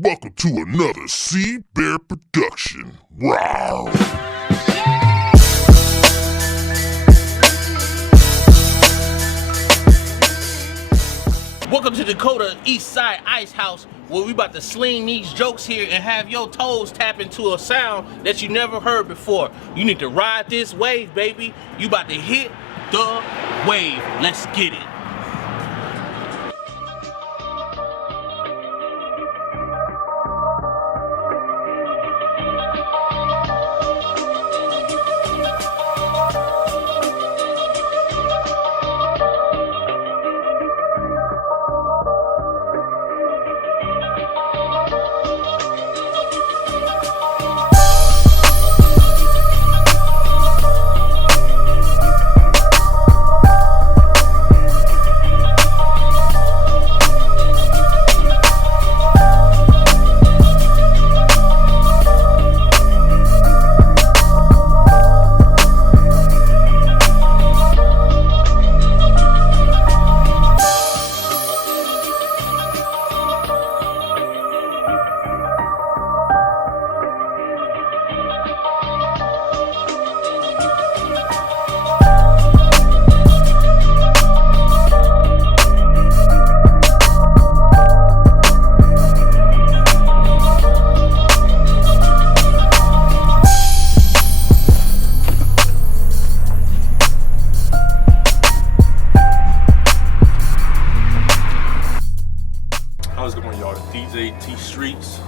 Welcome to another C.Bear production. Wow. Welcome to Dakota Eastside Ice House, where we about to sling these jokes here and have your toes tap into a sound that you never heard before. You need to ride this wave, baby. You about to hit the wave. Let's get it. How's it going, y'all? The DJ T Streets,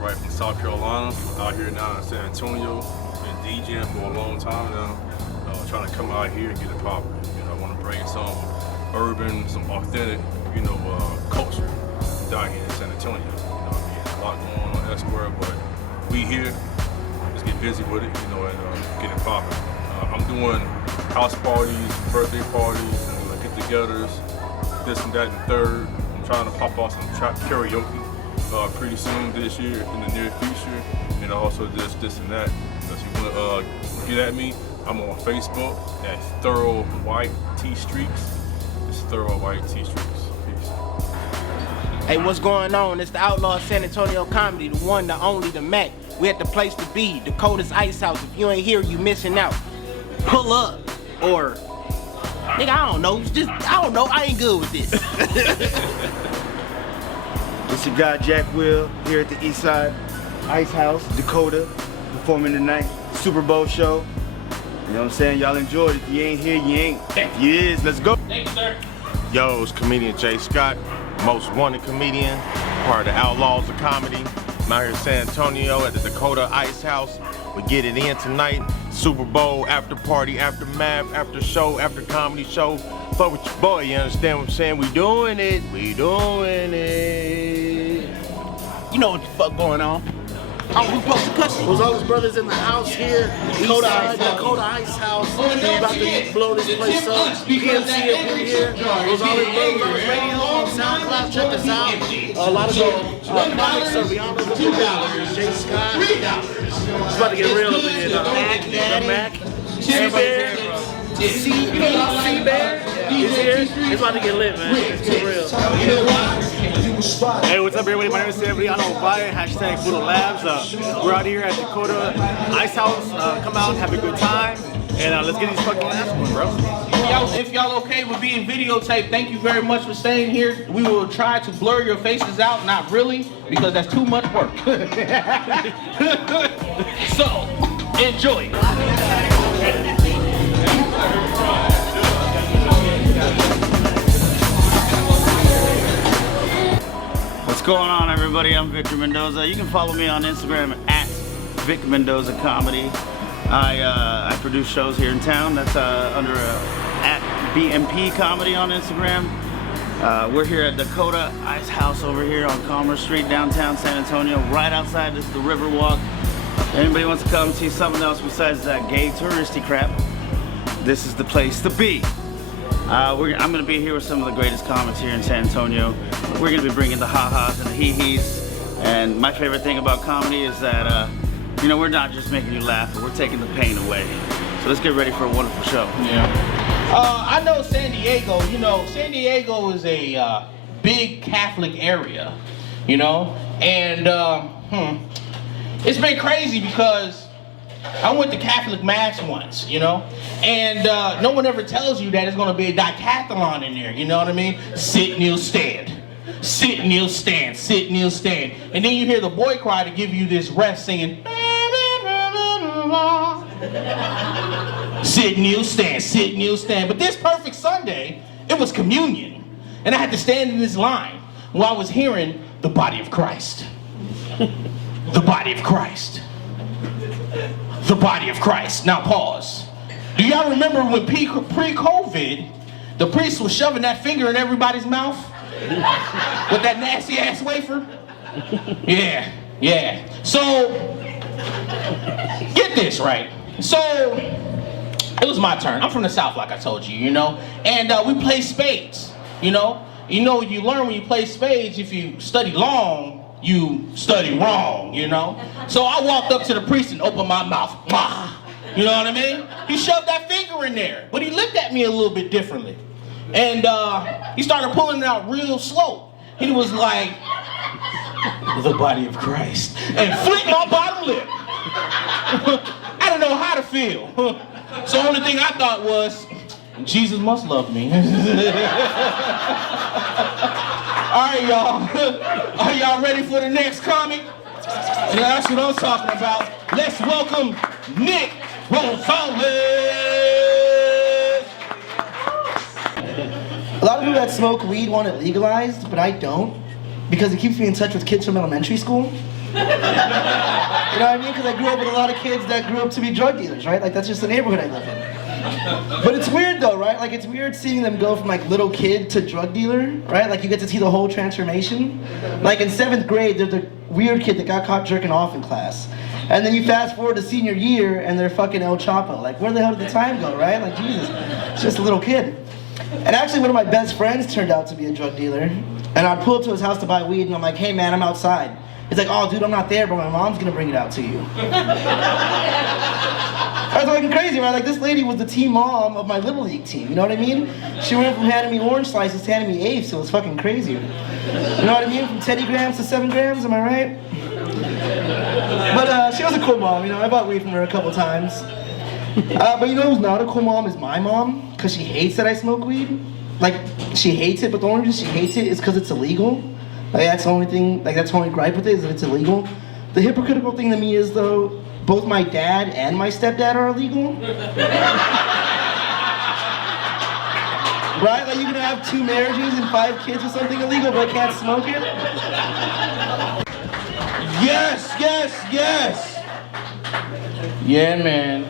right from South Carolina, out here now in San Antonio. Been DJing for a long time now. Trying to come out here and get it popping. You know, I want to bring some urban, some authentic, culture down here in San Antonio. You know, what I mean, there's a lot going on elsewhere, but we here. Let's get busy with it, and get it popping. I'm doing house parties, birthday parties, get-togethers, this and that and third. Trying to pop off some trap karaoke pretty soon this year, in the near future, and also just this and that. So if you want to get at me, I'm on Facebook at Thorough White T Streets. It's Thorough White T Streets. Peace. Hey, what's going on? It's the Outlaw San Antonio Comedy, the one, the only, the Mac. We at the place to be, Dakota's Ice House. If you ain't here, you missing out. Pull up, or nigga, I don't know. I ain't good with this. It's your guy Jack Will here at the Eastside Ice House, Dakota, performing tonight. Super Bowl show. You know what I'm saying? Y'all enjoy it. If you ain't here, you ain't. If you is, let's go. Thank you, sir. Yo, it's comedian Jay Scott, most wanted comedian, part of the Outlaws of Comedy. I'm out here in San Antonio at the Dakota Ice House. We get it in tonight. Super Bowl, after party, after math, after show, after comedy show. Fuck with your boy, you understand what I'm saying? We doing it, we doing it. You know what the fuck going on. Oh, we supposed to cuss it. Was all his brothers in the house here, Dakota Ice House. He's about to blow this place up. PMC up in here. Was all his brothers on the radio, on SoundCloud. Check us out. A lot of comics are beyond the Jay Scott. It's about to get real up in here. The Mac. C.Bear. C.Bear. He's here. It's about to get lit, man. It's getting real. Hey, what's up, everybody? My name is Severiano Valle, hashtag Buddha Labs. We're out here at Dakota Ice House. Come out, have a good time, and let's get these fucking laughs going, bro. If y'all okay with being videotaped, thank you very much for staying here. We will try to blur your faces out, not really, because that's too much work. So, enjoy. What's going on, everybody? I'm Victor Mendoza. You can follow me on Instagram at Vic Mendoza Comedy. I produce shows here in town. That's under at BMP Comedy on Instagram. We're here at Dakota Ice House over here on Commerce Street, downtown San Antonio. Right outside is the Riverwalk. If anybody wants to come see something else besides that gay touristy crap, this is the place to be. I'm going to be here with some of the greatest comics here in San Antonio. We're going to be bringing the ha-has and the hee-hees. And my favorite thing about comedy is that, we're not just making you laugh, but we're taking the pain away. So let's get ready for a wonderful show. Yeah. I know San Diego. San Diego is a big Catholic area. you know? And it's been crazy because I went to Catholic Mass once, you know? And no one ever tells you that it's gonna be a decathlon in there, you know what I mean? Sit, kneel, stand. Sit, kneel, stand. Sit, kneel, stand. And then you hear the boy cry to give you this rest singing. Sit, kneel, stand. Sit, kneel, stand. But this perfect Sunday, it was communion. And I had to stand in this line while I was hearing the body of Christ. The body of Christ. The body of Christ. Now pause. Do y'all remember when pre-COVID, the priest was shoving that finger in everybody's mouth? With that nasty ass wafer? Yeah. So, get this, right? So, it was my turn. I'm from the South, like I told you, you know? And we play spades, you know? You know, you learn when you play spades, if you study long, you study wrong, you know? So I walked up to the priest and opened my mouth. You know what I mean? He shoved that finger in there, but he looked at me a little bit differently. And he started pulling it out real slow. He was like, the body of Christ. And flicked my bottom lip. I didn't know how to feel. So the only thing I thought was, Jesus must love me. All right, y'all. Are y'all ready for the next comic? Yeah, that's what I'm talking about. Let's welcome Nick Rosales. A lot of people that smoke weed want it legalized, but I don't, because it keeps me in touch with kids from elementary school. You know what I mean? Because I grew up with a lot of kids that grew up to be drug dealers, right? Like, that's just the neighborhood I live in. But it's weird though, right? Like, it's weird seeing them go from like little kid to drug dealer, right? Like, you get to see the whole transformation. Like in 7th grade, they're the weird kid that got caught jerking off in class. And then you fast forward to senior year and they're fucking El Chapo. Like, where the hell did the time go, right? Like, Jesus, it's just a little kid. And actually one of my best friends turned out to be a drug dealer. And I'd pull up to his house to buy weed and I'm like, hey man, I'm outside. He's like, oh dude, I'm not there, but my mom's gonna bring it out to you. I was fucking crazy, right? Like, this lady was the team mom of my Little League team, you know what I mean? She went from handing me orange slices to handing me apes. It was fucking crazy. You know what I mean? From 10 grams to 7 grams, am I right? But she was a cool mom, you know? I bought weed from her a couple times. But you know who's not a cool mom is my mom, because she hates that I smoke weed. Like, she hates it, but the only reason she hates it is because it's illegal. Like, that's the only thing, like, that's the only gripe with it, is that it's illegal. The hypocritical thing to me is, though, both my dad and my stepdad are illegal. Right? Like, you can have 2 marriages and 5 kids or something illegal, but I can't smoke it. Yes. Yeah, man.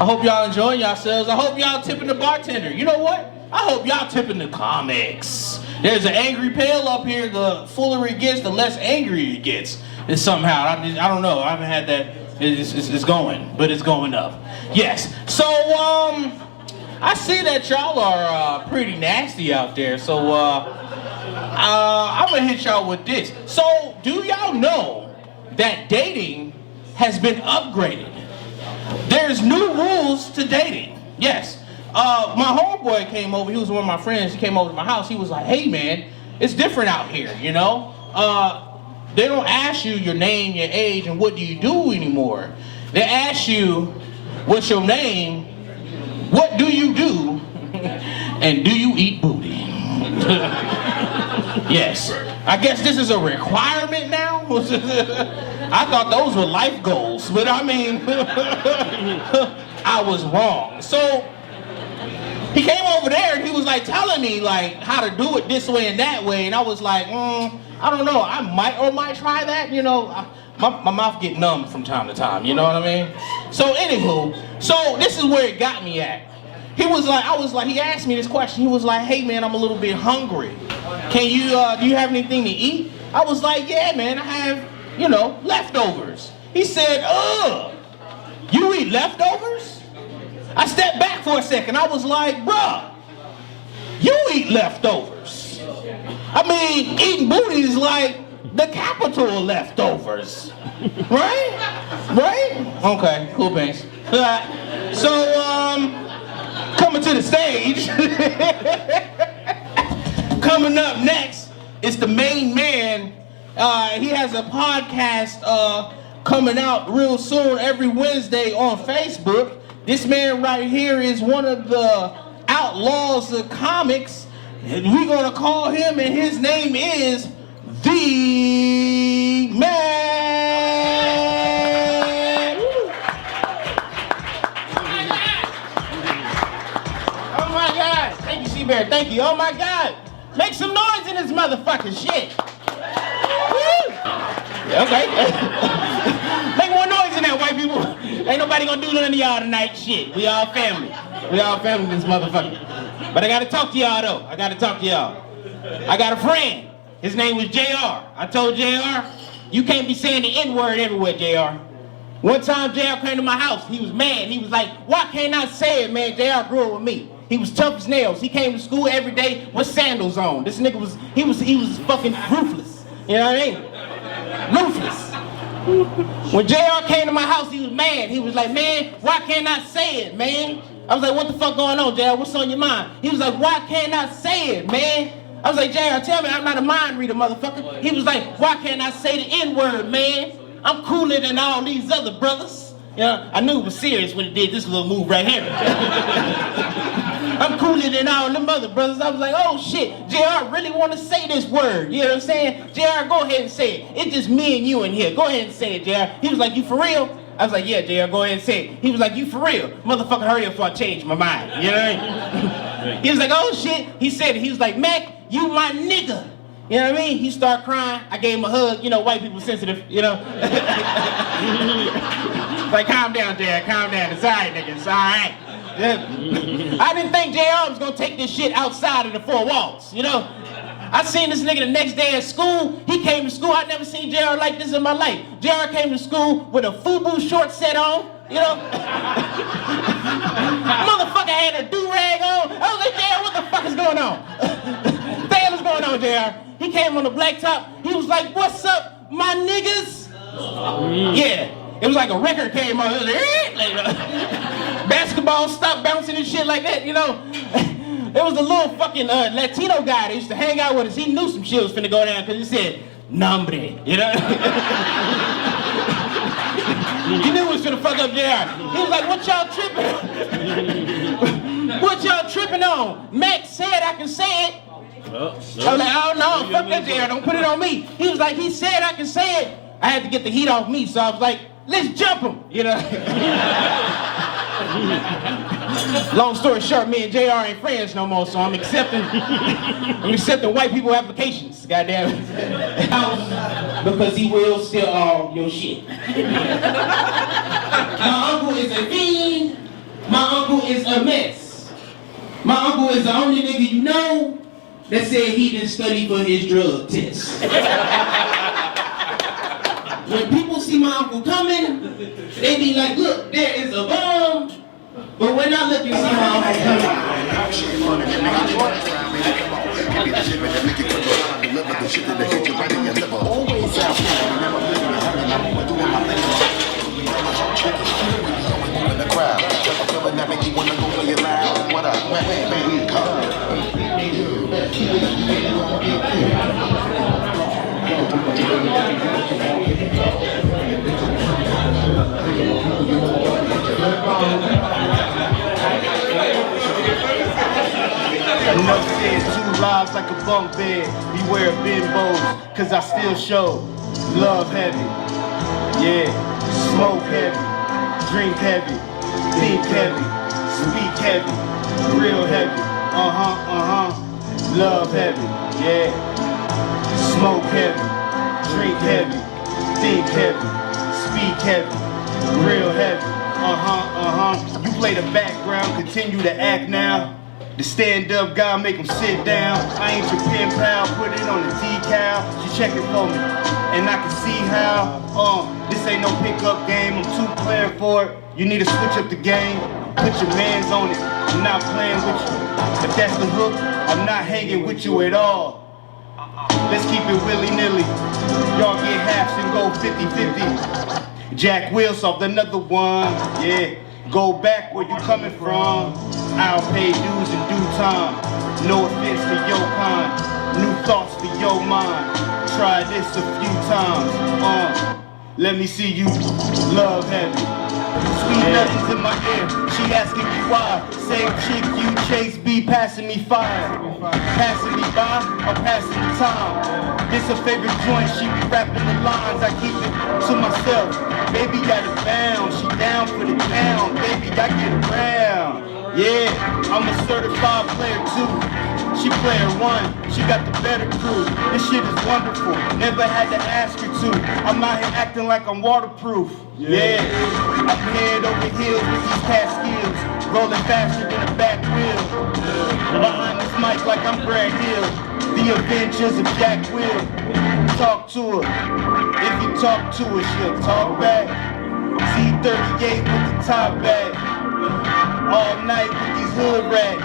I hope y'all enjoying yourselves. I hope y'all tipping the bartender. You know what? I hope y'all tipping the comics. There's an angry pail up here. The fuller it gets, the less angry it gets. It's somehow, I don't know. I haven't had that. It's going, but it's going up. Yes. So, I see that y'all are pretty nasty out there. So, I'm gonna hit y'all with this. So, do y'all know that dating has been upgraded? There's new rules to dating. Yes. My homeboy came over. He was one of my friends. He came over to my house. He was like, hey, man, it's different out here, you know? They don't ask you your name, your age, and what do you do anymore. They ask you, what's your name, what do you do, and do you eat booty? Yes. I guess this is a requirement now? I thought those were life goals, but I mean, I was wrong. So, he came over there and he was like telling me like how to do it this way and that way, and I was like, I don't know, I might try that, you know. My mouth get numb from time to time, you know what I mean? So anywho, so this is where it got me at. He was like, he asked me this question. He was like, hey man, I'm a little bit hungry. Can you, do you have anything to eat? I was like, yeah man, I have, you know, leftovers. He said, you eat leftovers? I stepped back for a second. I was like, bruh, you eat leftovers. I mean, eating booty is like the capital of leftovers. Right? Right? Okay, cool beans. So, coming to the stage, coming up next is the main man He has a podcast coming out real soon every Wednesday on Facebook. This man right here is one of the outlaws of comics. And we're gonna call him, and his name is The Man. Oh my God. Thank you, C.Bear. Thank you. Oh my God. Make some noise in this motherfucking shit. Woo. Okay. Make more noise in that, white people. Ain't nobody gonna do none of y'all tonight. Shit. We all family. We all family in this motherfucker. But I gotta talk to y'all though. I gotta talk to y'all. I got a friend. His name was JR. I told JR, you can't be saying the N-word everywhere, JR. One time JR came to my house. He was mad. He was like, why can't I say it, man? JR grew up with me. He was tough as nails. He came to school every day with sandals on. This nigga was fucking ruthless. You know what I mean? Ruthless. When JR came to my house, he was mad. He was like, man, why can't I say it, man? I was like, what the fuck going on, JR? What's on your mind? He was like, why can't I say it, man? I was like, JR, tell me I'm not a mind reader, motherfucker. He was like, why can't I say the N-word, man? I'm cooler than all these other brothers. You know, I knew it was serious when he did this little move right here. I'm cooler than all them other brothers. I was like, oh shit, JR really want to say this word. You know what I'm saying? JR, go ahead and say it. It's just me and you in here. Go ahead and say it, JR. He was like, you for real? I was like, yeah, JR, go ahead and say it. He was like, you for real? Motherfucker, hurry up before I change my mind. You know what I mean? He was like, oh shit. He said it. He was like, Mac, you my nigga. You know what I mean? He started crying. I gave him a hug. You know, white people sensitive, you know? Like, calm down, JR, calm down. It's all right, nigga, it's all right. Yeah. I didn't think JR was gonna take this shit outside of the four walls, you know? I seen this nigga the next day at school. He came to school. I never seen JR like this in my life. JR came to school with a FUBU short set on, you know? Motherfucker had a do-rag on. I was like, JR, what the fuck is going on? What the hell is going on, JR? He came on the blacktop. He was like, what's up, my niggas? Yeah. It was like a record came on. It was like, basketball stopped bouncing and shit like that, you know? There was a little fucking Latino guy that used to hang out with us. He knew some shit was finna go down because he said, nombre, you know? He knew it was finna fuck up JR. He was like, what y'all tripping? What y'all tripping on? Max said I can say it. I was like, oh no, fuck that JR, don't put it on me. He was like, he said I can say it. I had to get the heat off me, so I was like, let's jump him, you know? Long story short, me and JR ain't friends no more, so I'm accepting white people applications, goddamn. Because he will steal all your shit. My uncle is a fiend. My uncle is a mess. My uncle is the only nigga you know that said he didn't study for his drug test. When people see my uncle coming, they be like, look, there is a bomb. But when I look and see my uncle Enough said, 2 lives like a bunk bed. Beware of bimbos, cause I still show love heavy. Yeah, smoke heavy, drink heavy, think heavy, speak heavy, real heavy. Love heavy, yeah. Smoke heavy, drink heavy, think heavy, speak heavy, real heavy. You play the background, continue to act now. The stand-up guy, make him sit down. I ain't your pen pal, put it on the decal. She checking for me, and I can see how. This ain't no pickup game, I'm too playing for it. You need to switch up the game, put your mans on it. I'm not playing with you. If that's the hook, I'm not hanging with you at all. Let's keep it willy-nilly. Y'all get halves and go 50-50. Jack Will solved another one, yeah. Go back where you coming from. I'll pay dues in due time. No offense for your kind. New thoughts for your mind. tried this a few times. Let me see you love heavy. Sweet nothings in my ear, she asking me why. Same chick you chase be passing me fire. Passing me by, or passing the time. This a favorite joint, she be rapping the lines. I keep it to myself. Baby got it bound, she down for the count. Baby, I get around. Yeah, I'm a certified player too. She player one, she got the better crew. This shit is wonderful, never had to ask her to. I'm out here acting like I'm waterproof. Yeah, I'm head over heels with these cat skills. Rolling faster than a back wheel. Behind this mic like I'm Brad Hill. The Adventures of Jack Will. Talk to her. If you talk to her, she'll talk back. Z38 with the top back. All night with these hood rats.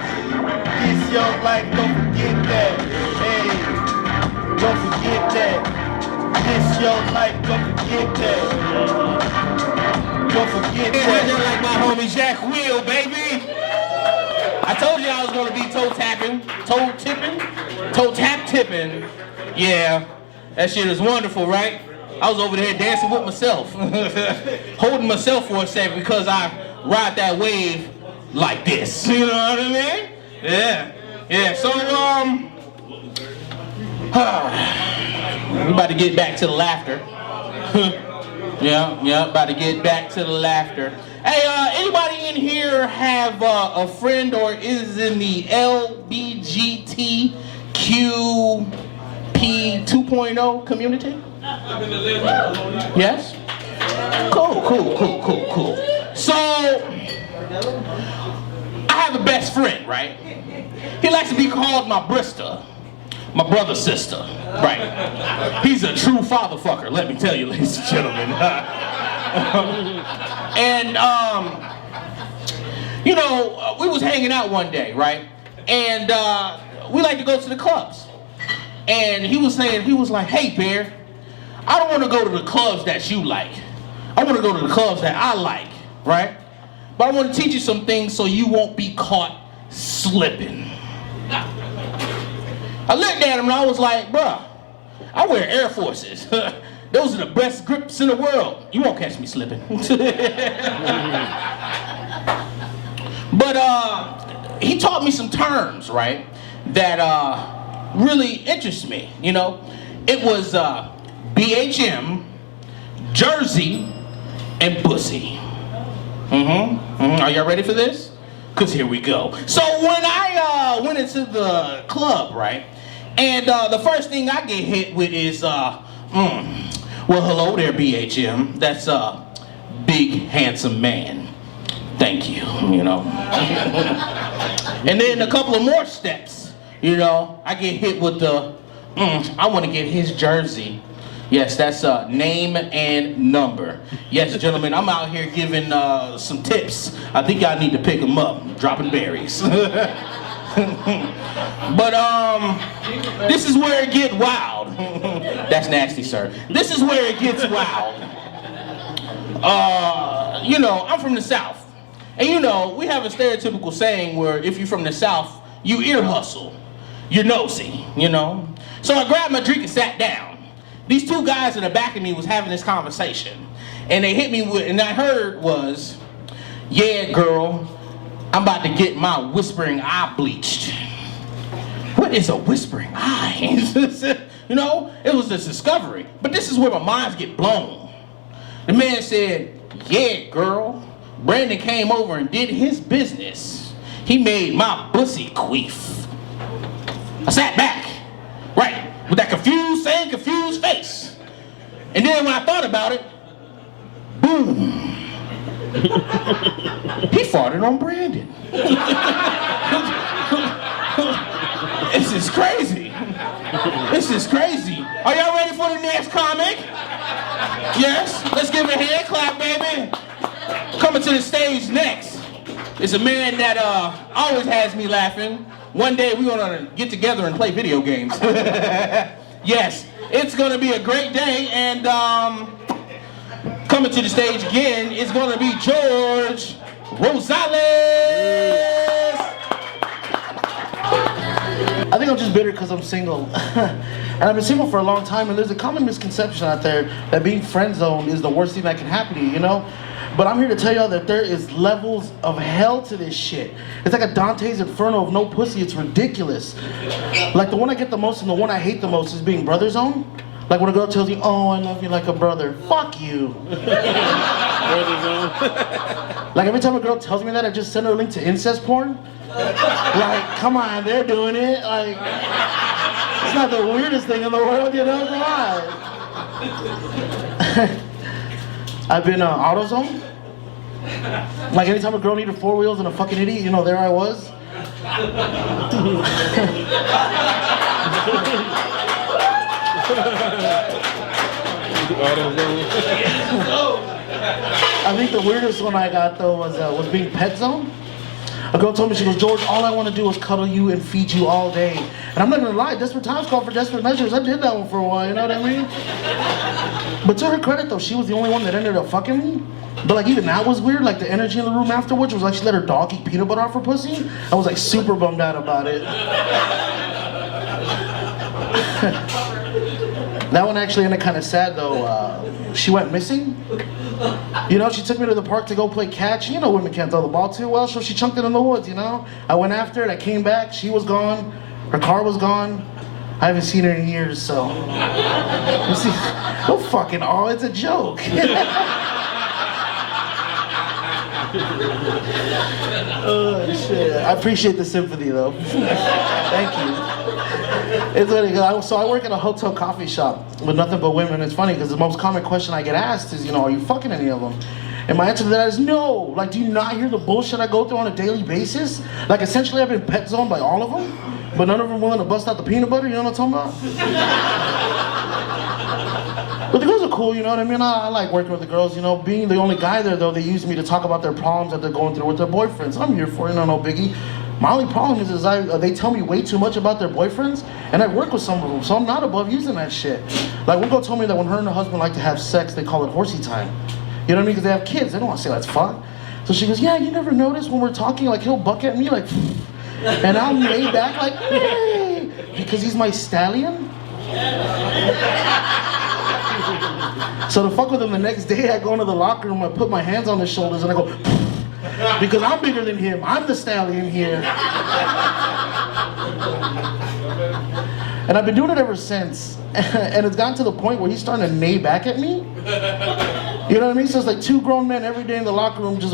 This your life, don't forget that. Hey, don't forget that. This your life, don't forget that. Don't forget that. Just like my homie Jack Will, baby. I told you I was gonna be toe tap tipping. Yeah, that shit is wonderful, right? I was over there dancing with myself, holding myself for a second because I ride that wave like this. You know what I mean? Yeah. So we about to get back to the laughter. Yeah, about to get back to the laughter. Hey, anybody in here have a friend or is in the LBGTQP 2.0 community? Yes? Cool. So, I have a best friend, right? He likes to be called my Brista. My brother's sister, right? He's a true father fucker, let me tell you, ladies and gentlemen. And, you know, we was hanging out one day, right? And we like to go to the clubs. And he was like, hey, Bear, I don't want to go to the clubs that you like. I want to go to the clubs that I like, right? But I want to teach you some things so you won't be caught slipping. I looked at him and I was like, bruh, I wear Air Forces. Those are the best grips in the world. You won't catch me slipping. But he taught me some terms, right, that really interest me, you know. It was BHM, Jersey, and Bussy. Are y'all ready for this? Because here we go. So when I went into the club, right, and the first thing I get hit with is, well, hello there, BHM. That's a big, handsome man. Thank you, you know. And then a couple of more steps, you know, I get hit with the, I want to get his jersey. Yes, that's name and number. Yes, gentlemen, I'm out here giving some tips. I think y'all need to pick them up, dropping berries. But this is where it gets wild. That's nasty, sir. This is where it gets wild. You know, I'm from the South. And you know, we have a stereotypical saying where if you're from the South, you ear hustle. You're nosy, you know. So I grabbed my drink and sat down. These two guys in the back of me was having this conversation. And they hit me with, and I heard was, yeah, girl, I'm about to get my whispering eye bleached. What is a whispering eye? You know, it was this discovery. But this is where my minds get blown. The man said, yeah, girl, Brandon came over and did his business. He made my pussy queef. I sat back, right, with that confused face. And then when I thought about it, boom. He farted on Brandon. This is crazy. This is crazy. Are y'all ready for the next comic? Yes? Let's give a hand clap, baby. Coming to the stage next is a man that always has me laughing. One day we're gonna get together and play video games. Yes, it's gonna be a great day, and coming to the stage again is gonna be George Rosales. I think I'm just bitter because I'm single. And I've been single for a long time, and there's a common misconception out there that being friend zoned is the worst thing that can happen to you, you know? But I'm here to tell y'all that there is levels of hell to this shit. It's like a Dante's Inferno of no pussy. It's ridiculous. Like the one I get the most and the one I hate the most is being brother zone. Like when a girl tells you, oh, I love you like a brother. Fuck you. Brother zone. Like every time a girl tells me that, I just send her a link to incest porn. Like, come on, they're doing it. Like, it's not the weirdest thing in the world, you know? Come on. I've been AutoZone. Like anytime a girl needed 4 wheels and a fucking idiot, you know, there I was. I think the weirdest one I got though was being pet zone. A girl told me, she goes, George, all I want to do is cuddle you and feed you all day. And I'm not gonna lie, desperate times call for desperate measures. I did that one for a while, you know what I mean? But to her credit though, she was the only one that ended up fucking me. But like even that was weird, like the energy in the room afterwards was like she let her dog eat peanut butter off her pussy. I was like super bummed out about it. That one actually ended kind of sad though. She went missing. You know, she took me to the park to go play catch. You know women can't throw the ball too well, so she chunked it in the woods, you know? I went after it, I came back, she was gone, her car was gone. I haven't seen her in years, so. You see, don't fucking awe, it's a joke. Oh shit, I appreciate the sympathy though. Thank you. It's funny, so I work at a hotel coffee shop with nothing but women. It's funny because the most common question I get asked is, you know, are you fucking any of them? And my answer to that is no. Like, do you not hear the bullshit I go through on a daily basis? Like, essentially I've been pet zoned by all of them, but none of them willing to bust out the peanut butter, you know what I'm talking about? But the girls are cool, you know what I mean? I like working with the girls, you know. Being the only guy there, though, they use me to talk about their problems that they're going through with their boyfriends. I'm here for it, no biggie. My only problem is they tell me way too much about their boyfriends, and I work with some of them, so I'm not above using that shit. Like, one girl told me that when her and her husband like to have sex, they call it horsey time. You know what I mean? Because they have kids, they don't want to say that's fun. So she goes, yeah, you never notice when we're talking, like, he'll buck at me, like, and I'll lay back like, hey, because he's my stallion. So to fuck with him the next day, I go into the locker room, I put my hands on his shoulders, and I go, because I'm bigger than him. I'm the stallion here. And I've been doing it ever since. And it's gotten to the point where he's starting to neigh back at me. You know what I mean? So it's like 2 grown men every day in the locker room just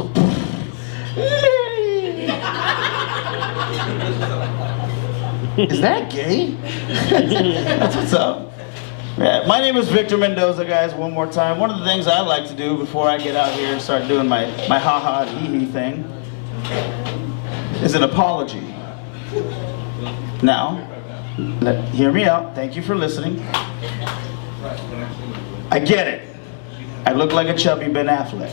Is that gay? That's what's up. Yeah, my name is Victor Mendoza, guys, one more time. One of the things I like to do before I get out here and start doing my ha-ha hee-hee thing is an apology. Now, hear me out. Thank you for listening. I get it. I look like a chubby Ben Affleck.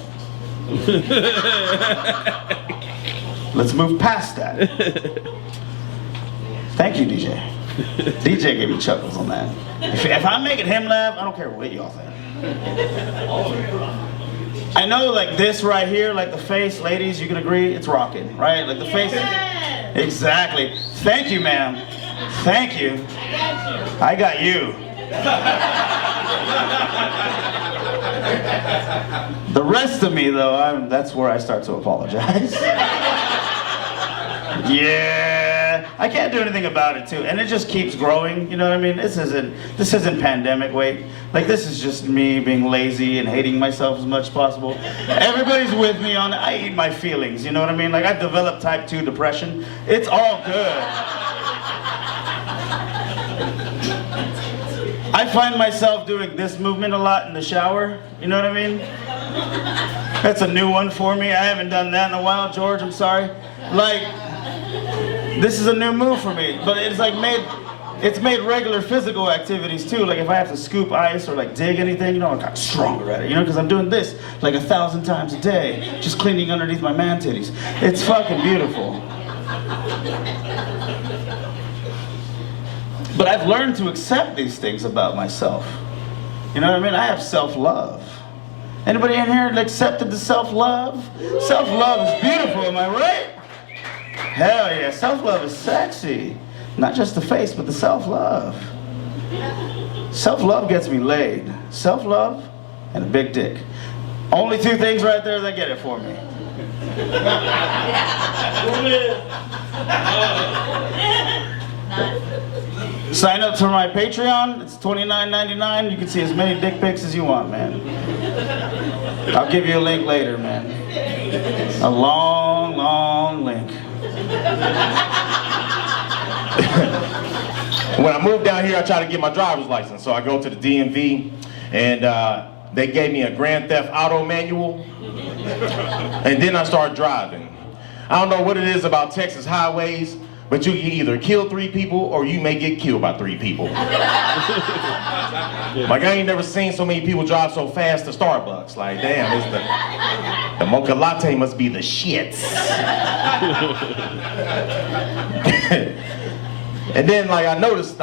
Let's move past that. Thank you, DJ. DJ gave me chuckles on that. If I'm making him laugh, I don't care what y'all think. I know, like this right here, like the face, ladies, you can agree, it's rocking, right? Like the face. Exactly. Thank you, ma'am. Thank you. I got you. The rest of me, though, that's where I start to apologize. Yeah, I can't do anything about it too, and it just keeps growing. You know what I mean? This isn't pandemic weight. Like, this is just me being lazy and hating myself as much as possible. Everybody's with me on it. I eat my feelings. You know what I mean? Like, I've developed type 2 depression. It's all good. I find myself doing this movement a lot in the shower. You know what I mean? That's a new one for me. I haven't done that in a while, George. I'm sorry. Like, this is a new move for me, but it's made regular physical activities too. Like if I have to scoop ice or like dig anything, you know, I got stronger at it, you know, because I'm doing this like 1,000 times a day, just cleaning underneath my man titties. It's fucking beautiful. But I've learned to accept these things about myself. You know what I mean? I have self-love. Anybody in here accepted the self-love? Self-love is beautiful, am I right? Hell yeah, self-love is sexy. Not just the face, but the self-love. Self-love gets me laid. Self-love and a big dick. Only two things right there that get it for me. Sign up for my Patreon. It's $29.99. You can see as many dick pics as you want, man. I'll give you a link later, man. A long, long link. When I moved down here, I tried to get my driver's license. So I go to the DMV, and they gave me a Grand Theft Auto manual. And then I started driving. I don't know what it is about Texas highways, but you can either kill 3 people or you may get killed by 3 people. Like, I ain't never seen so many people drive so fast to Starbucks. Like, damn, it's the mocha latte must be the shits. And then, like, I noticed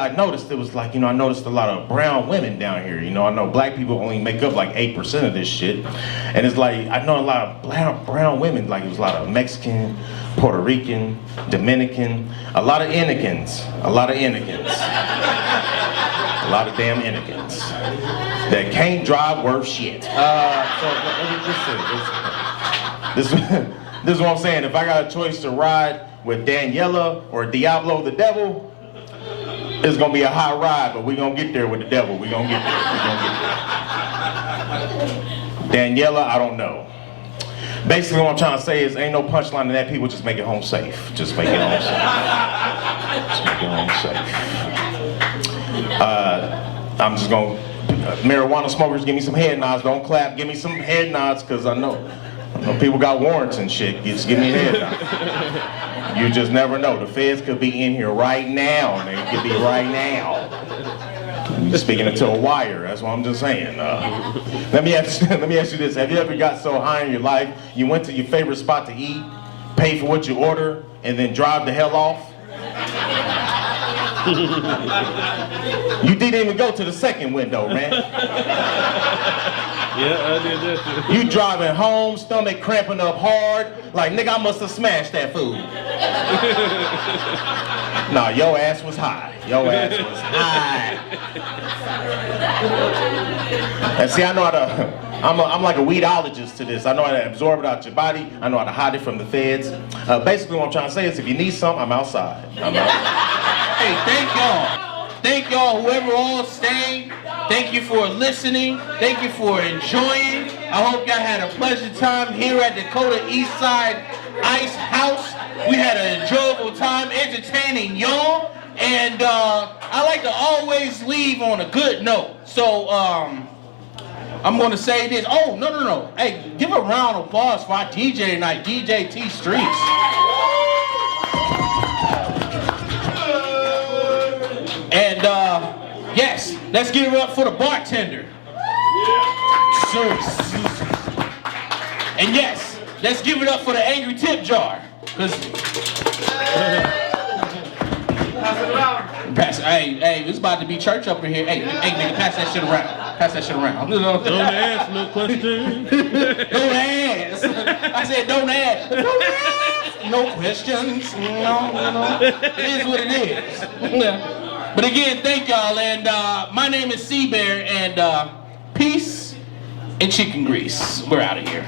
it was like, I noticed a lot of brown women down here. I know black people only make up like 8% of this shit. And it's like, I know a lot of brown women, like it was a lot of Mexican, Puerto Rican, Dominican, a lot of Innicans. A lot of damn Innicans that can't drive worth shit. This is what I'm saying. If I got a choice to ride with Daniela or Diablo the Devil, it's gonna be a high ride, but we're gonna get there with the devil. We're gonna get there. Daniela, I don't know. Basically, what I'm trying to say is, ain't no punchline to that. People just make it home safe. Just make it home safe. Just make it home safe. I'm just gonna, marijuana smokers, give me some head nods. Don't clap. Give me some head nods, because I know people got warrants and shit. Just give me a head nod. You just never know. The feds could be in here right now. They could be right now. You're speaking into a wire. That's what I'm just saying. Let me ask you this. Have you ever got so high in your life, you went to your favorite spot to eat, paid for what you order, and then drive the hell off? You didn't even go to the second window, man. Yeah, I did that too. You driving home, stomach cramping up hard, like, nigga, I must have smashed that food. Nah, your ass was high. Your ass was high. And see, I know how to, I'm like a weedologist to this. I know how to absorb it out your body. I know how to hide it from the feds. Basically, what I'm trying to say is, if you need something, I'm outside. Hey, thank y'all. Thank y'all, whoever all stayed. Thank you for listening. Thank you for enjoying. I hope y'all had a pleasant time here at Dakota Eastside Ice House. We had an enjoyable time entertaining y'all. And I like to always leave on a good note. So I'm going to say this. Oh, no. Hey, give a round of applause for our DJ tonight, DJ T Streets. And yes, let's give it up for the bartender. And yes, let's give it up for the angry tip jar. Hey, it's about to be church up in here. Hey, nigga, pass that shit around. Pass that shit around. Don't ask no questions. Don't ask. I said don't ask. Don't ask. No questions. No. It is what it is. But again, thank y'all. And my name is C.Bear, and peace and chicken grease. We're out of here.